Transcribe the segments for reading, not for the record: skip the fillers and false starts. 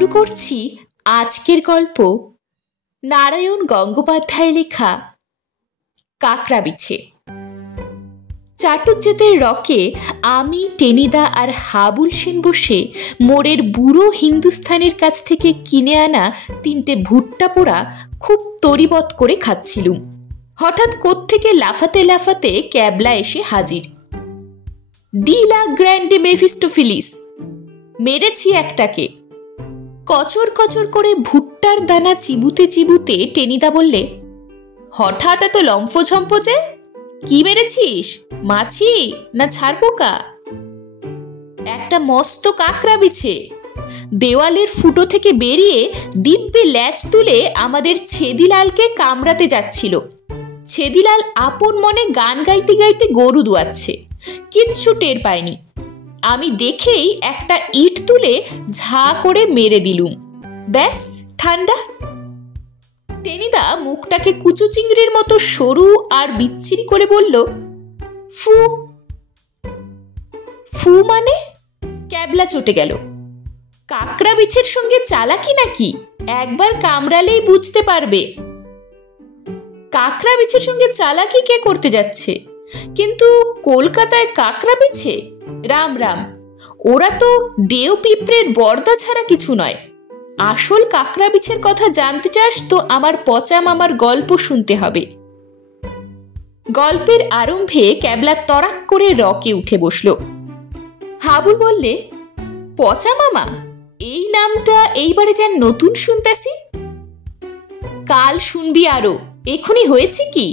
শুরু করছি আজকের গল্প নারায়ণ গঙ্গোপাধ্যায় লেখা কাকড়া বিছে। চাটুজ্জেদের রকে আমি, টেনিদা আর হাবুল সেন বসে মোড়ের বুড়ো হিন্দুস্থানের কাছ থেকে কিনে আনা 3টে ভুট্টা পোড়া খুব তরিবত করে খাচ্ছিলুম। হঠাৎ কোত্থেকে লাফাতে লাফাতে ক্যাবলা এসে হাজির। ডিলা গ্র্যান্ডে মেফিস্টোফিলিস, মেরেছি একটাকে। কচর কচর করে ভুট্টার দানা চিবুতে চিবুতে টেনিদা বললে, হঠাৎ এত লম্ফঝম্প যে? কি মেরেছিস? মাছি না ছারপোকা? একটা মস্ত কাকড়া বিছে। দেওয়ালের ফুটো থেকে বেরিয়ে দিব্যি ল্যাচ তুলে আমাদের ছেদিলালকে কামড়াতে যাচ্ছিল। ছেদিলাল আপন মনে গান গাইতে গাইতে গরু দুয়াচ্ছে, কিচ্ছু টের পায়নি। আমি দেখেই একটা ইট তুলে ঝা করে মেরে দিলুম। ব্যাস ঠান্ডা। টেনিদা মুখটাকে কুচু চিংড়ির মতো সরু আর বিচ্ছিরি করে বলল, ফু। ফু মানে? ক্যাবলা চটে গেল। কাকড়া বিছের সঙ্গে চালাকি নাকি? একবার কামড়ালেই বুঝতে পারবে। কাকড়া বিছের সঙ্গে চালাকি কে করতে যাচ্ছে? কিন্তু কলকাতায় কাকড়া বিছে? রাম রাম, ওরা তো ডেও পিঁপড়ের বর্দা ছাড়া কিছু নয়। আসল কাকড়া বিছের কথা জানতে চাস তো আমার পচা মামার গল্প শুনতে হবে। গল্পের আরম্ভে ক্যাবলা তরাক করে রকে উঠে বসল। হাবুল বললে, পচা মামা? এই নামটা এইবারে যেন নতুন শুনতেছি। কাল শুনবি আরো, এখনই হয়েছে কি?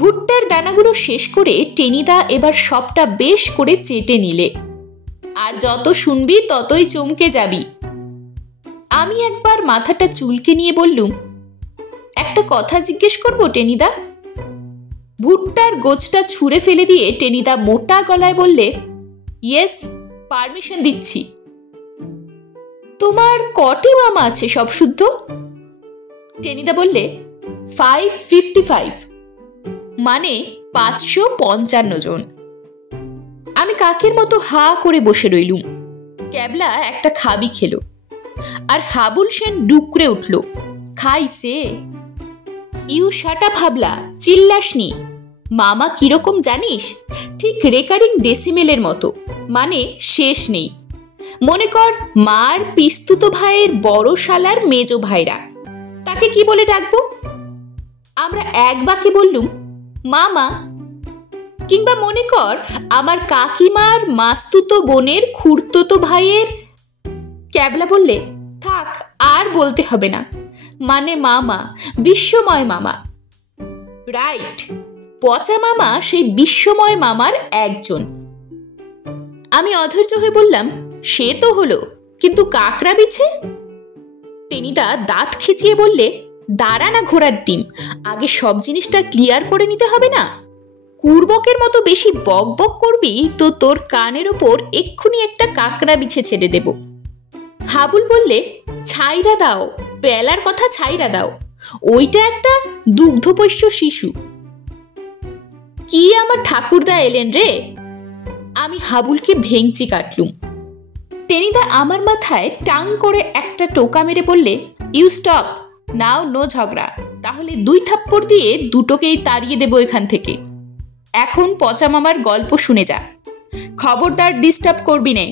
ভুট্টার দানাগুলো শেষ করে টেনিদা এবার সবটা বেশ করে চেটে নিলে। আর যত শুনবি ততই চমকে যাবি। আমি একবার মাথাটা চুলকে নিয়ে বললুম, একটা কথা জিজ্ঞেস করবো টেনিদা? ভুট্টার গোছটা ছুঁড়ে ফেলে দিয়ে টেনিদা মোটা গলায় বললে, ইয়েস, পারমিশন দিচ্ছি। তোমার কটি মামা আছে সব শুদ্ধ? টেনিদা বললে, 555, মানে 555 জন। আমি কাকের মতো হা করে বসে রইলুম। ক্যাবলা একটা খাবি খেলো, আর হাবুল সেন ডুকরে উঠল, খাইছে। ইউ শাট আপ হাবলা, চিল্লাসনি। মামা কিরকম জানিস? ঠিক রেকারিং ডেসিমেলের মতো, মানে শেষ নেই। মনে কর মার পিস্তুত ভাইয়ের বড় শালার মেজো ভাইরা, তাকে কি বলে ডাকবো? আমরা এক বাক্যে বললুম, মামা। কিংবা মনে কর আমার কাকিমার মাস্তুতো বোনের খুড়তুতো ভাইয়ের। ক্যাবলা বললে, থাক, আর বলতে হবে না, মানে মামা, বিশ্বময় মামা। রাইট, পচা মামা সেই বিশ্বময় মামার একজন। আমি অধৈর্য হয়ে বললাম, সে তো হলো, কিন্তু কাকড়া বিছে? টেনিদা দাঁত খিচিয়ে বললে, দাঁড়া না ঘোড়ার ডিম, আগে সব জিনিসটা ক্লিয়ার করে নিতে হবে না? কুরবকের মতো বেশি বক বক করবি তো তোর কানের ওপর এক্ষুনি একটা কাকড়া বিছে ছেড়ে দেব। হাবুল বললে, ছাইরা দাও, পেলার কথা ছাইরা দাও, ওইটা একটা দুগ্ধপোষ্য শিশু। কি আমার ঠাকুরদা এলেন রে? আমি হাবুলকে ভেঙচি কাটলুম। টেনিদা আমার মাথায় টাং করে একটা টোকা মেরে বললে, ইউ স্টপ নাও, নো ঝগড়া। তাহলে 2 থাপ্পড় দিয়ে দুটোকেই তাড়িয়ে দেব এখান থেকে। এখন পচা মামার গল্প শুনে যা, খবরদার ডিস্টার্ব করবি নে।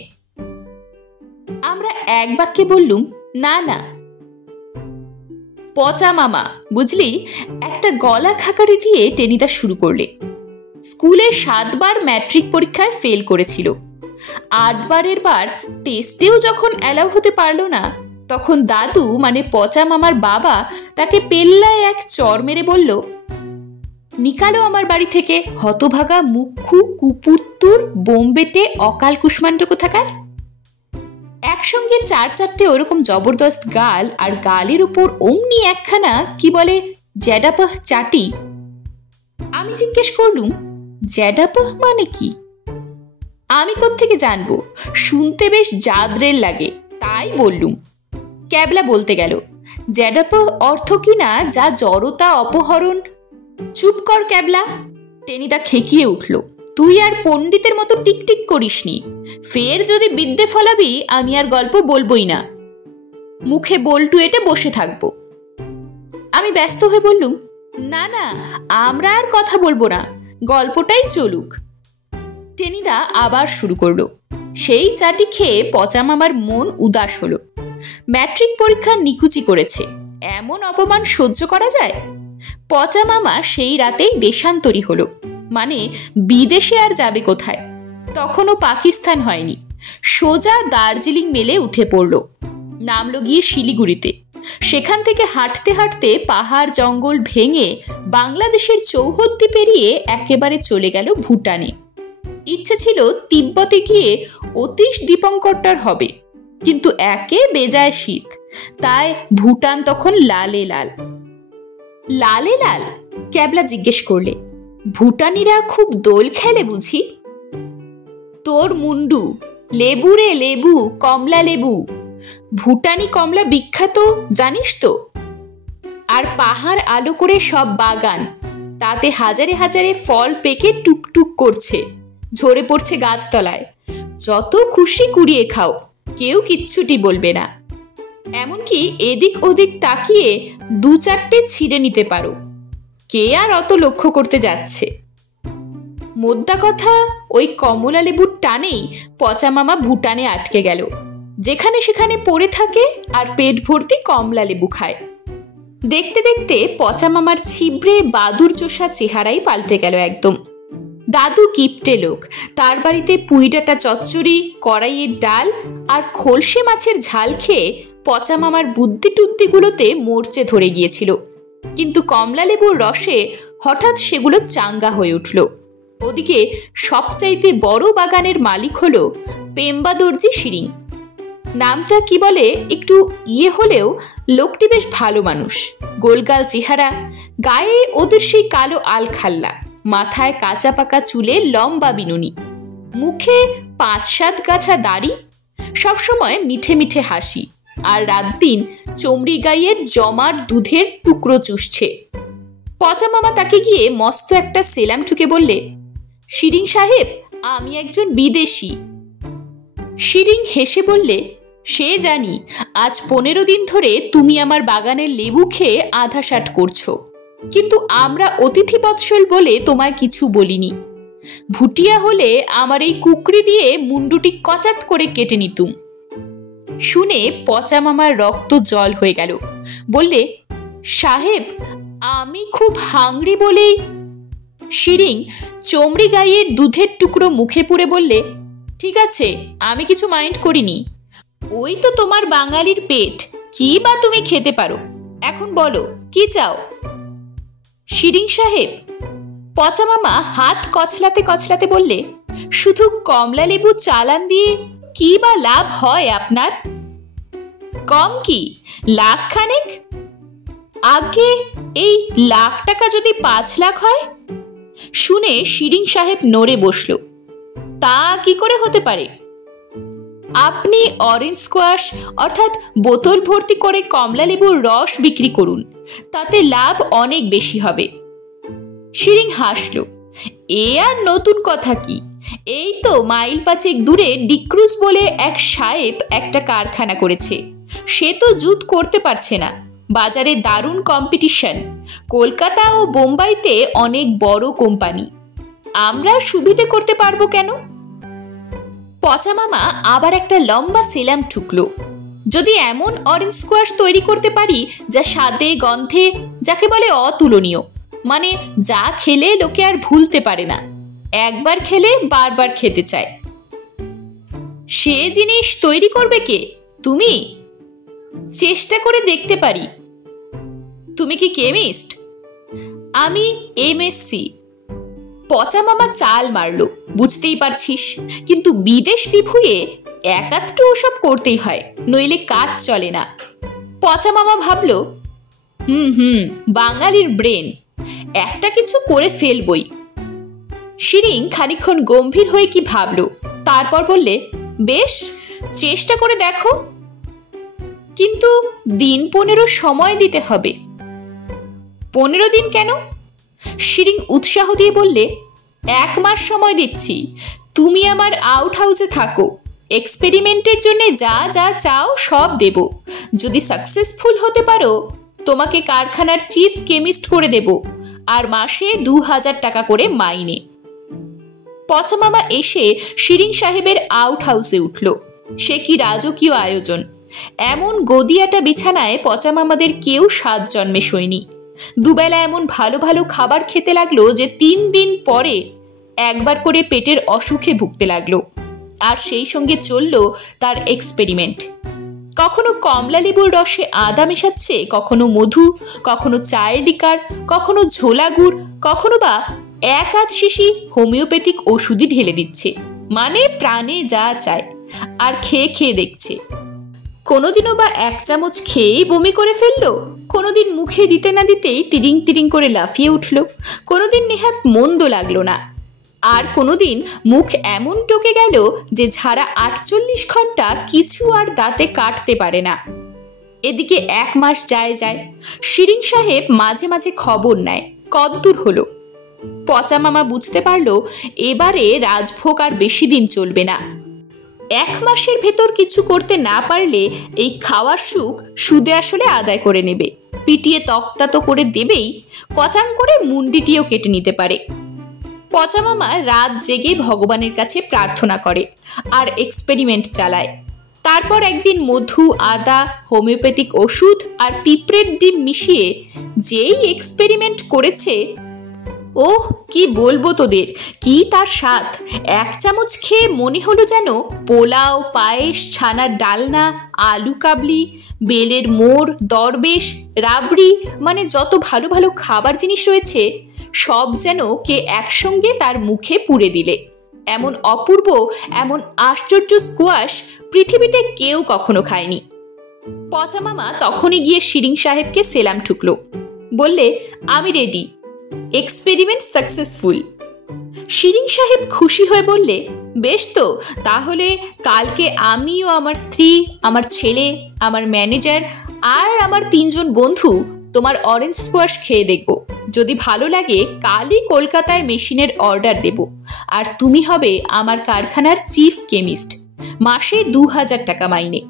আমরা এক বাক্যে বললুম, না না। পচা মামা, বুঝলি? একটা গলা খাকারি দিয়ে টেনিদা শুরু করলে। স্কুলে 7 বার ম্যাট্রিক পরীক্ষায় ফেল করেছিল। 8 বারের বার টেস্টেও যখন অ্যালাউ হতে পারল না, তখন দাদু মানে পচা মামার বাবা তাকে পেল্লায় এক চর মেরে বলল, নিকালো আমার বাড়ি থেকে, হতভাগা মুখ্যু কুপুত্তুর বোম্বেতে অকাল কুষ্মাণ্ড কোথাকার। একসঙ্গে 4-4টে ওরকম জবরদস্ত গাল, আর গালের উপর অমনি একখানা কি বলে জ্যাডাপহ চাটি। আমি জিজ্ঞেস করলুম, জ্যাডাপহ মানে কি? আমি কোত্থেকে জানবো, শুনতে বেশ জাদরের লাগে, তাই বললুম। ক্যাবলা বলতে গেল, জ্যাডাপহ অর্থ কিনা যা জড়তা, অপহরণ। চুপ কর ক্যাবলা, টেনিদা খেকিয়ে উঠল। তুই আর পণ্ডিতের মতো টিকটিক করিসনি, ফের যদি বিদ্যে ফলাবি আমি আর গল্প বলবই না। মুখে বল্টু এঁটে বসে থাকবো। আমি ব্যস্ত হয়ে বললুম, না না, আমরা আর কথা বলবো না, গল্পটাই চলুক। টেনিদা আবার শুরু করলো। সেই চাটি খেয়ে পচা মামার মন উদাস হলো। ম্যাট্রিক পরীক্ষা নিকুচি করেছে, এমন অপমান সহ্য করা যায়? পচা মামা সেই রাতেই দেশান্তরী হলো, মানে বিদেশে আর যাবে কোথায়? তখনও পাকিস্তান হয়নি, সোজা দার্জিলিং মেলে উঠে পড়ল। নামলো গিয়ে শিলিগুড়িতে। সেখান থেকে হাঁটতে হাঁটতে পাহাড় জঙ্গল ভেঙে বাংলাদেশের চৌহদ্দি পেরিয়ে একেবারে চলে গেল ভুটানে। ইচ্ছে ছিল তিব্বতে গিয়ে অতীশ দীপঙ্করটার হবে, কিন্তু একে বেজায় শীত, তাই ভুটান তখন লালে লাল। লালে লাল? ক্যাবলা জিজ্ঞেস করলে। ভুটানিরা খুব দোল খেলে বুঝি? তোর মুন্ডু, লেবু রে লেবু, কমলা লেবু। ভুটানি কমলা বিখ্যাত, জানিস তো? আর পাহাড় আলো করে সব বাগান, তাতে হাজারে হাজারে ফল পেকে টুকটুক করছে, ঝরে পড়ছে গাছতলায়। যত খুশি কুড়িয়ে খাও, কেউ কিচ্ছুটি বলবে না। এমনকি এদিক ওদিক তাকিয়ে দু চারটে ছিঁড়ে নিতে পারো, কে আর অত লক্ষ্য করতে যাচ্ছে? মোদ্দা কথা, ওই কমলা লেবুর টানেই পচা মামা ভুটানে আটকে গেল। যেখানে সেখানে পড়ে থাকে আর পেট ভর্তি কমলা লেবু খায়। দেখতে দেখতে পচা মামার ছিবড়ে বাদুর চোষা চেহারাই পাল্টে গেল একদম। দাদু কিপটে লোক, তার বাড়িতে পুঁইডাঁটা চচ্চড়ি, কড়াইয়ের ডাল আর খোলসে মাছের ঝাল খেয়ে পচা মামার বুদ্ধি টুদ্দিগুলোতে মরচে ধরে গিয়েছিল, কিন্তু কমলা লেবুর রসে হঠাৎ সেগুলো চাঙ্গা হয়ে উঠল। ওদিকে সবচাইতে বড় বাগানের মালিক হলো পেম্বা দর্জি শিরিং। নামটা কি বলে একটু হলেও লোকটি বেশ ভালো মানুষ। গোলগাল চেহারা, গায়ে ওদের সেই কালো আলখাল্লা, মাথায় কাঁচা পাকা চুলে লম্বা বিনুনি, মুখে 5-7 গাছা দাড়ি, সবসময় মিঠে মিঠে হাসি, আর রাত দিন চমড়ি গাইয়ের জমাট দুধের টুকরো চুষছে। পচা মামা তাকে গিয়ে মস্ত একটা সেলাম ঠুকে বললে, শিরিং সাহেব, আমি একজন বিদেশি। শিরিং হেসে বললে, সে জানি, আজ 15 দিন ধরে তুমি আমার বাগানের লেবু খেয়ে আধা ষাট করছো, কিন্তু আমরা অতিথি বৎসল বলে তোমায় কিছু বলিনি। ভুটিয়া হলে আমার এই কুকরি দিয়ে মুন্ডুটি কচাত করে কেটে নিতুম। শুনে পচা মামার রক্ত জল হয়ে গেল। বললে, সাহেব, আমি খুব হাংরি বলেই। শিরিং চমড়ি গাইয়ের দুধের টুকরো মুখে পুরে বললে, ঠিক আছে, আমি কিছু মাইন্ড করিনি। ওই তো তোমার বাঙালির পেট, কি বা তুমি খেতে পারো? এখন বলো, কি চাও? শিরিং সাহেব, পচা মামা হাত কচলাতে কচলাতে বললে, শুধু কমলা লেবু চালান দিয়ে কি বা লাভ হয় আপনার? কম কি, লাখ খানেক? আগে এই লাখ টাকা যদি 5 লাখ হয়? শুনে শিরিং সাহেব নড়ে বসল। তা কি করে হতে পারে? আপনি অরেঞ্জ স্কোয়াশ অর্থাৎ বোতল ভর্তি করে কমলা লেবুর রস বিক্রি করুন, তাতে লাভ অনেক বেশি হবে। শিরিং হাসল। এ আর নতুন কথা কি, এই তো মাইল 5 দূরে ডিক্রুজ বলে এক সাহেব একটা কারখানা করেছে। সে তো জুত করতে পারছে না, বাজারে দারুণ কম্পিটিশন। কলকাতা ও বোম্বাইতে অনেক বড় কোম্পানি, আমরা সুবিধে করতে পারবো কেন? পচা মামা আবার একটা লম্বা সেলাম ঠুকলো। যদি এমন অরেঞ্জ স্কোয়াশ তৈরি করতে পারি যা স্বাদে গন্ধে যাকে বলে অতুলনীয়, মানে যা খেলে লোকে আর ভুলতে পারে না, একবার খেলে বারবার খেতে চায়, সে জিনিস তৈরি করবে কে? তুমি? চেষ্টা করে দেখতে পারি। তুমি কি কেমিস্ট? আমি MSc। পচা মামা চাল মারল, বুঝতেই পারছিস, কিন্তু বিদেশ বিভুঁয়ে একাত্র ওসব করতেই হয়, নইলে কাজ চলে না। পচা মামা ভাবল, বাঙালির ব্রেন, একটা কিছু করে ফেলবই। শিরিং খানিকক্ষণ গম্ভীর হয়ে কি ভাবল, তারপর বললে, বেশ, চেষ্টা করে দেখো, কিন্তু দিন 15 সময় দিতে হবে। 15 দিন কেন? শিরিং উৎসাহ দিয়ে বললে, 1 মাস সময় দিচ্ছি, তুমি আমার আউট হাউসে থাকো, এক্সপেরিমেন্টের জন্য যা যা চাও সব দেব। যদি সাকসেসফুল হতে পারো তোমাকে কারখানার চিফ কেমিস্ট করে দেব, আর মাসে 2000 টাকা করে মাইনে। পচা মামা এসে শিরিন সাহেবের আউট হাউসে উঠল। সে কি রাজকীয় আয়োজন! এমন গদিয়াটা বিছানায় পচা মামাদের কেউ 7 জন্মে শোয়নি। দুবেলা এমন ভালো ভালো খাবার খেতে লাগলো যে 3 দিন পরে একবার করে পেটের অসুখে ভুগতে লাগলো। আর সেই সঙ্গে চলল তার এক্সপেরিমেন্ট। কখনো কমলা লেবুর রসে আদা মেশাচ্ছে, কখনো মধু, কখনো চায়ের লিকার, কখনো ঝোলা গুড়, কখনো বা 1-8 শিশি হোমিওপ্যাথিক ওষুধই ঢেলে দিচ্ছে। মানে প্রাণে যা চায় আর খেয়ে খেয়ে দেখছে। কোনোদিনও বা 1 চামচ খেয়েই বমি করে ফেললো, কোনোদিন মুখে দিতে না দিতেই তিরিং তিরিং করে লাফিয়ে উঠল, কোনোদিন নেহাত মন্দ লাগলো না, আর কোনোদিন মুখ এমন টকে গেল যে ঝাড়া 48 ঘন্টা কিছু আর দাঁতে কাটতে পারে না। এদিকে 1 মাস যায়। শিরিন সাহেব মাঝে মাঝে খবর নেয় কদ্দূর হলো। পচা মামা বুঝতে পারলো এবারে রাজভোগ আর বেশি দিন চলবে না। 1 মাসের ভেতর কিছু করতে না পারলে এই খাওয়ার সুখ সুদে আসলে আদায় করে নেবে। পিটিয়ে তক্তা তো করে দেবেই, কচাং করে মুন্ডিটিও কেটে নিতে পারে। পচা মামা রাত জেগে ভগবানের কাছে প্রার্থনা করে আর এক্সপেরিমেন্ট চালায়। তারপর একদিন মধু, আদা, হোমিওপ্যাথিক ওষুধ আর পিঁপড়ের ডিম মিশিয়ে যেই এক্সপেরিমেন্ট করেছে, ওহ কি বলবো তোদের, কি তার স্বাদ! 1 চামচ খেয়ে মনে হলো যেন পোলাও, পায়েস, ছানার ডালনা, আলু কাবলি, বেলের মোড়, দরবেশ, রাবড়ি, মানে যত ভালো ভালো খাবার জিনিস রয়েছে সব যেন কে একসঙ্গে তার মুখে পুরে দিলে। এমন অপূর্ব, এমন আশ্চর্য স্কোয়াশ পৃথিবীতে কেউ কখনো খায়নি। পচা মামা তখনই গিয়ে শিরিন সাহেবকে সেলাম ঠুকলো। বললে, আমি রেডি, এক্সপেরিমেন্ট সাকসেসফুল। শিরিন সাহেব খুশি হয়ে বললে, বেশ তো, তাহলে কালকে আমি ও আমার স্ত্রী, আমার ছেলে, আমার ম্যানেজার আর আমার 3 জন বন্ধু তোমার অরেঞ্জ স্কোয়াশ খেয়ে দেখব। যদি ভালো লাগে কালই কলকাতায় মেশিনের অর্ডার দেব, আর তুমি হবে আমার কারখানার চিফ কেমিস্ট। মাসে 2000 টাকা মাইনে।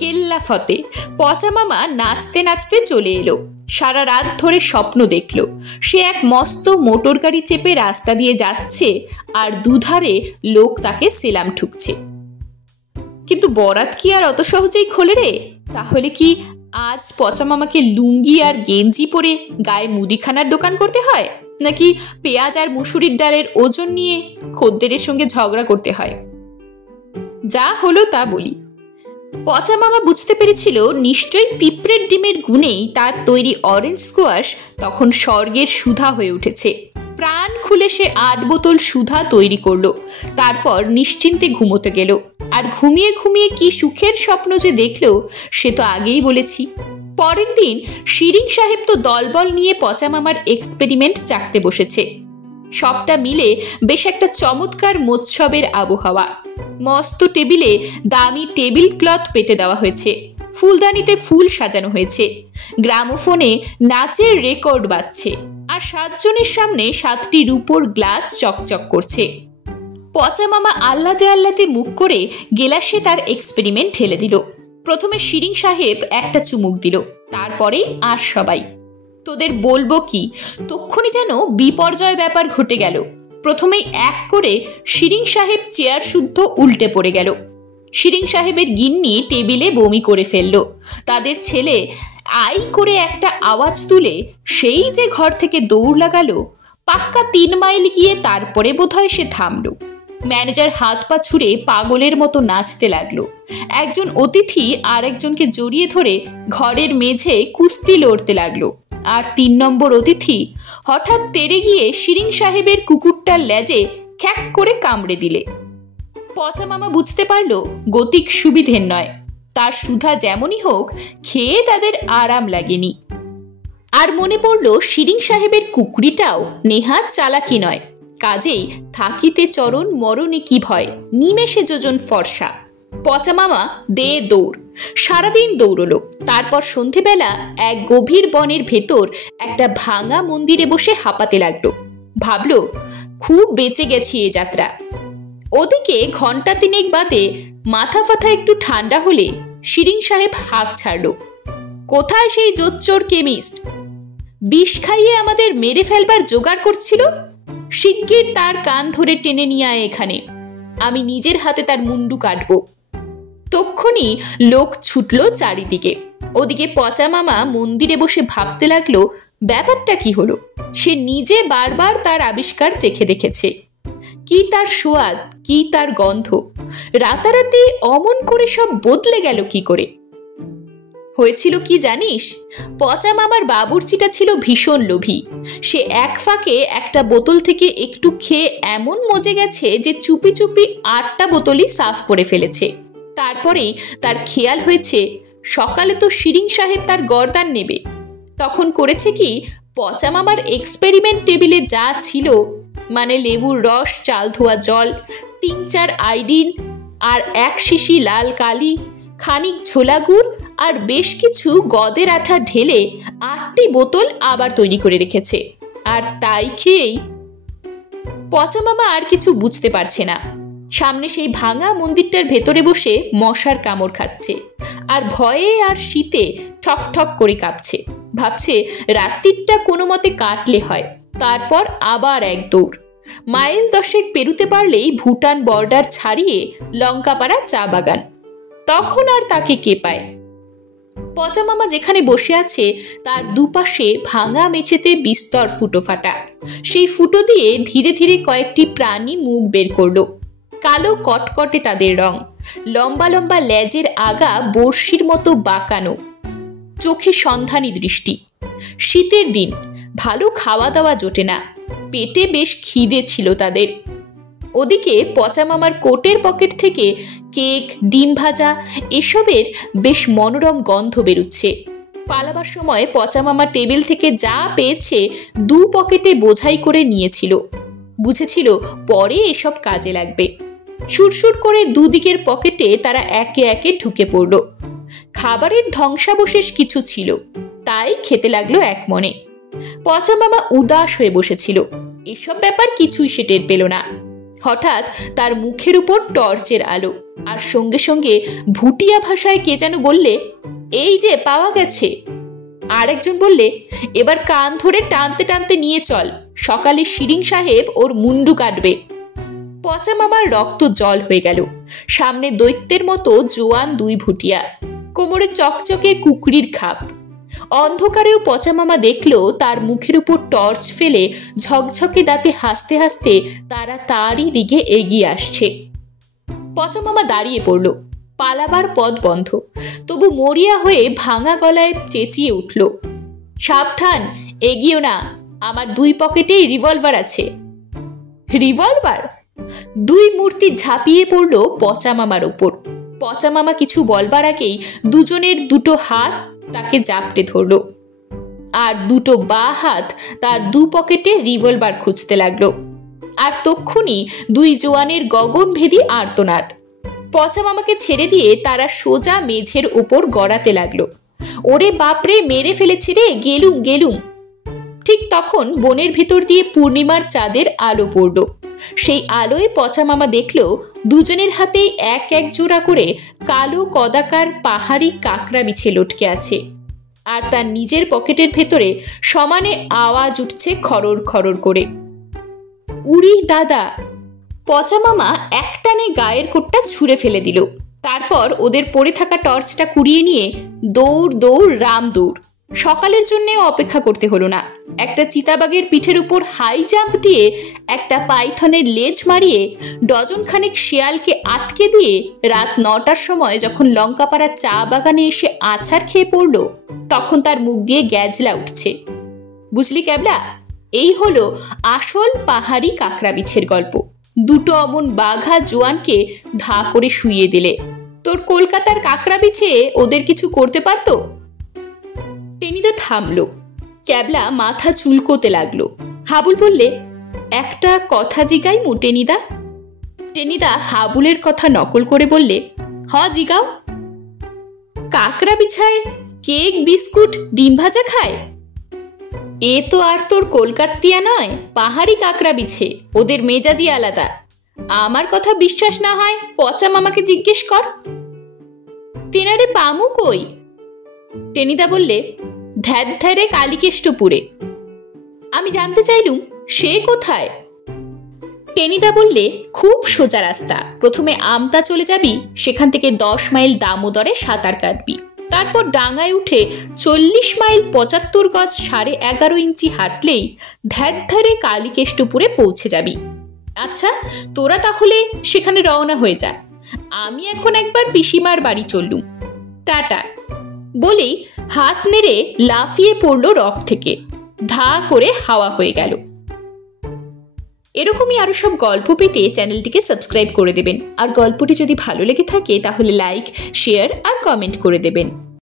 কেল্লা ফতে। পচা মামা নাচতে নাচতে চলে এলো। সারা রাত ধরে স্বপ্ন দেখল সে এক মস্ত মোটর গাড়ি চেপে রাস্তা দিয়ে যাচ্ছে আর দুধারে লোক তাকে সেলাম ঠুকছে। কিন্তু বরাত কি আর অত সহজেই খোলে রে? তাহলে কি আজ পচা মামাকে লুঙ্গি আর গেঞ্জি পরে গায়ে মুদিখানার দোকান করতে হয়, নাকি পেঁয়াজ আর মুসুরির ডালের ওজন নিয়ে খদ্দেরের সঙ্গে ঝগড়া করতে হয়? যা হলো তা বলি। পচা মামা বুঝতে পেরেছিল নিশ্চয়ই পিঁপড়ের ডিমের গুণেই তার তৈরি অরেঞ্জ স্কোয়াশ তখন স্বর্গের সুধা হয়ে উঠেছে। প্রাণ খুলে সে 8 বোতল সুধা তৈরি করলো। তারপর নিশ্চিন্তে ঘুমোতে গেল। আর ঘুমিয়ে ঘুমিয়ে কি সুখের স্বপ্ন যে দেখলো সে তো আগেই বলেছি। পরের দিন শিরিন সাহেব তো দলবল নিয়ে পচা মামার এক্সপেরিমেন্ট চাকতে বসেছে। সবটা মিলে বেশ একটা চমৎকার মোৎসবের আবহাওয়া। মস্ত টেবিলে দামি টেবিল ক্লথ পেতে দেওয়া হয়েছে, ফুলদানিতে ফুল সাজানো হয়েছে, গ্রামোফোনে নাচের রেকর্ড বাজছে, আর 7 জনের সামনে 7টি রূপোর গ্লাস চকচক করছে। পচা মামা আহ্লাদে আহ্লাদে মুখ করে গেলাসে তার এক্সপেরিমেন্ট ঢেলে দিল। প্রথমে শিরিন সাহেব একটা চুমুক দিল, তারপরে আর সবাই। তোদের বলবো কি, তক্ষুনি যেন বিপর্যয় ব্যাপার ঘটে গেল। প্রথমেই এক করে শিরিন সাহেব চেয়ার শুদ্ধ উল্টে পড়ে গেল। শিরিন সাহেবের গিন্নি টেবিলে বমি করে ফেলল। তাদের ছেলে আই করে একটা আওয়াজ তুলে সেই যে ঘর থেকে দৌড় লাগালো, পাক্কা 3 মাইল গিয়ে তারপরে বোধহয় সে থামল। ম্যানেজার হাত পা ছুড়ে পাগলের মতো নাচতে লাগলো। একজন অতিথি আর একজনকে জড়িয়ে ধরে ঘরের মেঝে কুস্তি লড়তে লাগলো। আর 3 নম্বর অতিথি হঠাৎ তেড়ে গিয়ে শিরিন সাহেবের কুকুরটার লেজে খ্যাক করে কামড়ে দিলে। পচা মামা বুঝতে পারল গতিক সুবিধের নয়, তার সুধা যেমনই হোক খেয়ে তাদের আরাম লাগেনি। আর মনে পড়ল শিরিন সাহেবের কুকুরিটাও নেহাত চালাকি নয়, কাজেই থাকিতে চরণ মরণে কি ভয়, নিমেষে যোজন ফর্সা। পচা মামা দে দৌড়, সারাদিন দৌড়লো। তারপর সন্ধেবেলা এক গভীর বনের ভেতর একটা ভাঙা মন্দিরে বসে হাঁপাতে লাগলো। ভাবলো, খুব বেঁচে গেছি এ যাত্রা। ওদিকে ঘন্টা তিনেক বাদে মাথা ফাথা একটু ঠান্ডা হলে শিরিন সাহেব হাঁক ছাড়ল, কোথায় সেই জোচ্চোর কেমিস্ট? বিষ খাইয়ে আমাদের মেরে ফেলবার জোগাড় করছিল। শিগগির তার কান ধরে টেনে নিয়ে আয় এখানে, আমি নিজের হাতে তার মুন্ডু কাটব। তক্ষুনি লোক ছুটল চারিদিকে। ওদিকে পচা মামা মন্দিরে বসে ভাবতে লাগলো ব্যাপারটা কি হলো। সে নিজে বারবার তার আবিষ্কার চেখে দেখেছে, কি তার সোয়াদ, কি তার গন্ধ, রাতারাতি অমন করে সব বদলে গেল কি করে? হয়েছিল কি জানিস? পচা মামার বাবুর্চিটা ছিল ভীষণ লোভী। সে এক ফাঁকে একটা বোতল থেকে একটু খেয়ে এমন মজে গেছে যে চুপি চুপি 8টা বোতলই সাফ করে ফেলেছে। তারপরেই তার খেয়াল হয়েছে সকালে তো শিরিন সাহেব তার গর্দান নেবে। তখন করেছে কি, পচা মামার এক্সপেরিমেন্ট টেবিলে যা ছিল, মানে লেবুর রস, চাল ধোয়া জল, টিংচার আয়োডিন, আর 1 শিশি লাল কালি, খানিক ঝোলা গুড় আর বেশ কিছু গদের আঠা ঢেলে 8টি বোতল আবার তৈরি করে রেখেছে। আর তাই খেয়েই পচা মামা আর কিছু বুঝতে পারছে না। সামনে সেই ভাঙা মন্দিরটার ভেতরে বসে মশার কামড় খাচ্ছে, আর ভয়ে আর শীতে ঠক ঠক করে কাঁপছে। ভাবছে রাত্রিটা কোনো মতে কাটলে হয়, তারপর আবার এক দৌড়। মাইল 10 পেরুতে পারলেই ভুটান বর্ডার ছাড়িয়ে লঙ্কাপাড়া চা বাগান। তখন আর তাকে কে পায়? পচা মামা যেখানে বসে আছে তার দুপাশে ভাঙা মেঝেতে বিস্তর ফুটো ফাটা। সেই ফুটো দিয়ে ধীরে ধীরে কয়েকটি প্রাণী মুখ বের করলো। কালো কটকটে তাদের রং, লম্বা লম্বা লেজের আগা বড়শির মতো বাঁকানো, চোখে সন্ধানী দৃষ্টি। শীতের দিন, ভালো খাওয়া দাওয়া জোটে না, পেটে বেশ খিদে ছিল তাদের। ওদিকে পচা মামার কোটের পকেট থেকে কেক, ডিম ভাজা এসবের বেশ মনোরম গন্ধ বেরুচ্ছে। পালাবার সময় পচা মামা টেবিল থেকে যা পেয়েছে 2 পকেটে বোঝাই করে নিয়েছিল। বুঝেছিল পরে এসব কাজে লাগবে। সুরসুর করে দুদিকের পকেটে তারা একে একে ঢুকে পড়ল। খাবারের ধ্বংসাবশেষ কিছু ছিল, তাই খেতে লাগলো এক মনে। পচা মামা উদাস হয়ে বসেছিল। এসব ব্যাপার কিছুই সে টের পেল না। হঠাৎ তার মুখের উপর টর্চের আলো, আর সঙ্গে সঙ্গে ভুটিয়া ভাষায় কে যেন বললে, এই যে পাওয়া গেছে। আরেকজন বললে, এবার কান ধরে টানতে টানতে নিয়ে চল, সকালে শিরিন সাহেব ওর মুন্ডু কাটবে। পচা মামার রক্ত জল হয়ে গেল। সামনে দৈত্যের মতো জোয়ান 2 ভুটিয়া, কোমরে চকচকে কুকুরির খাপ। অন্ধকারেও পচা মামা দেখলো তার মুখের উপর টর্চ ফেলে ঝকঝকে দাঁতে হাসতে হাসতে তারা তারই দিকে এগিয়ে আসছে। পচা মামা দাঁড়িয়ে পড়ল। পালাবার পথ বন্ধ, তবু মরিয়া হয়ে ভাঙা গলায় চেঁচিয়ে উঠল, সাবধান, এগিয়েও না, আমার 2 পকেটেই রিভলভার আছে। রিভলভার? 2 মূর্তি ঝাঁপিয়ে পড়ল পচা মামার ওপর। পচা মামা কিছু বলবার আগেই দুজনের 2টো হাত তাকে জাপটে ধরল, আর 2টো বাঁ হাত তার 2 পকেটে রিভলভার খুঁজতে লাগলো। আর তক্ষুনি 2 জোয়ানের গগনভেদী আর্তনাদ। পচা মামাকে ছেড়ে দিয়ে তারা সোজা মেঝের ওপর গড়াতে লাগলো। ওরে বাপরে, মেরে ফেলেছে রে, গেলুম গেলুম। ঠিক তখন বনের ভেতর দিয়ে পূর্ণিমার চাঁদের আলো পড়ল। সেই আলোয় পচা মামা দেখল দুজনের হাতেই 1 জোড়া করে কালো কদাকার পাহাড়ি কাঁকড়া বিছে লটকে আছে, আর তার নিজের পকেটের ভেতরে সমানে আওয়াজ উঠছে খরর খরর করে। উড়ি দাদা! পচা মামা একটানে গায়ের কোটটা ছুঁড়ে ফেলে দিল। তারপর ওদের পড়ে থাকা টর্চটা কুড়িয়ে নিয়ে দৌড় দৌড় রাম দৌড়। সকালের জন্যেও অপেক্ষা করতে হলো না। একটা চিতাবাঘের পিঠের উপর হাই জাম্প দিয়ে, একটা পাইথনের লেজ মারিয়ে, ডজনখানেক শেয়ালকে আটকে দিয়ে রাত 9টার সময় যখন লঙ্কাপাড়া চা বাগানে এসে আছাড় খেয়ে পড়ল, তখন তার মুখ দিয়ে গ্যাজলা উঠছে। বুঝলি ক্যাবলা, এই হলো আসল পাহাড়ি কাঁকড়া বিছের গল্প। 2টো অমন বাঘা জোয়ানকে ধা করে শুইয়ে দিলে তোর কলকাতার কাঁকড়া বিছে ওদের কিছু করতে পারতো? টেনিদা থামলো। ক্যাবলা মাথা চুলকোতে লাগলো। হাবুল বললে, একটা কথা জিগাই মু টেনিদা। টেনিদা হাবুলের কথা নকল করে বললে, হ জিগাও। কাঁকড়া বিছায় কেক, বিস্কুট, ডিম ভাজা খায়? এ তো আর তোর কলকাতিয়া নয়, পাহাড়ি কাঁকড়া বিছে, ওদের মেজাজি আলাদা। আমার কথা বিশ্বাস না হয় পচা মামাকে জিজ্ঞেস কর। তেনারে পামু কই? টেনিদা বললে, ধ্যারে কালীকেষ্টপুরে। আমি জানতে চাইলুম, সে কোথায়? টেনিদা বললে, খুব সোজা রাস্তা। প্রথমে আমতা চলে যাবি, সেখান থেকে 10 মাইল দামোদরে সাঁতার কাটবি, তারপর ডাঙায় উঠে 40 মাইল 75 গজ 11.5 ইঞ্চি হাঁটলেই ধ্যারে কালীকেষ্টপুরে পৌঁছে যাবি। আচ্ছা, তোরা তাহলে সেখানে রওনা হয়ে যা। আমি এখন একবার পিসিমার বাড়ি চললুম। টাটা। বলেই হাত নেড়ে লাফিয়ে পড়লো রক থেকে, ধা করে হাওয়া হয়ে গেল। এরকমই আরো সব গল্প পেতে চ্যানেলটিকে সাবস্ক্রাইব করে দেবেন। আর গল্পটি যদি ভালো লেগে থাকে তাহলে লাইক, শেয়ার আর কমেন্ট করে দেবেন।